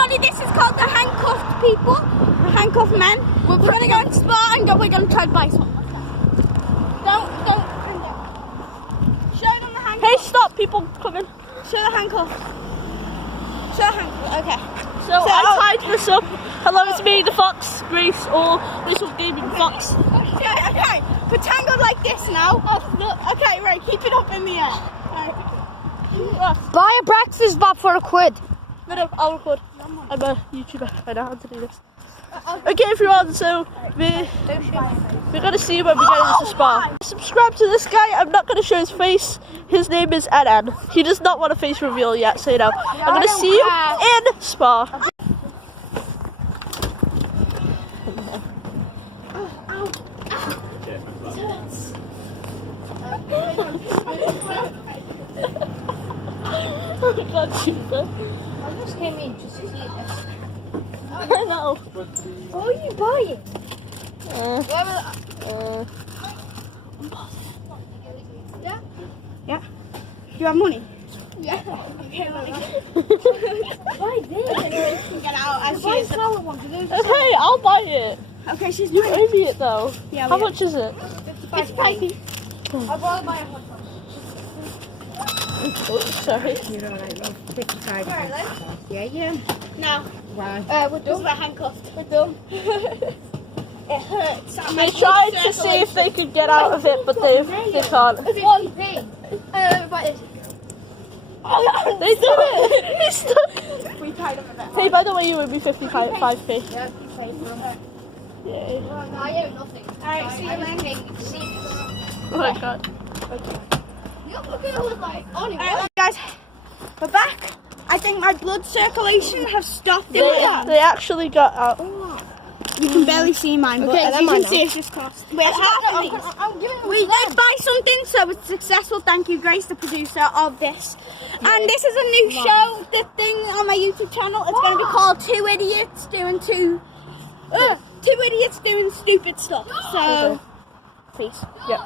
everybody, this is called the handcuffed people, the handcuffed men. We're going to go and spar and we're going to try to buy some. Don't. Show them the handcuff. Hey, stop, people coming. Show the handcuff. Show the handcuff, okay. So I tied this up. Hello, it's me, the Fox, Grace, or this was Gaming Fox. Okay, pretend I'm like this now. Okay, right, keep it up in the air. Right. Buy a breakfast bot for £1. No, I'll record. I'm a YouTuber. I know how to do this. Okay, everyone, so we're going to see when we get into Spa. Subscribe to this guy. I'm not going to show his face. His name is Anan. He does not want a face reveal yet, so you know. I'm going to see you in Spa. I just came in just to see this. I know. What are you buying? Yeah? You have money? Yeah. Okay, let me Buy this. get out as she Buy is. flower one. Okay, I'll buy it. Okay, she's You doing owe me it though. Yeah, How much is it? 55p. I'd rather buy a hot dog. Oh, sorry. You know, like 55. Alright, Yeah. now, Why? we're done. We're handcuffed. We're done. It hurts. They tried to see if they could get out of it, but they can't. One thing. Buy this. They did it! We tied them a bit. Hey, by the way, you would be 5p. Yeah, you pay for them. Yay. I owe nothing. Alright, see you later. Oh my god. You're looking at like on it. Alright, guys, we're back. I think my blood circulation has stopped in my hand. They actually got out. You can barely see mine, but Okay, as then you can mine see, it's just cost. We had half of these. I'm giving them We did buy something, so it's successful. Thank you, Grace, the producer of this. And this is a new show, the thing on my YouTube channel. It's going to be called Two Idiots Doing Two Idiots Doing Stupid Stuff. So, peace. Yep.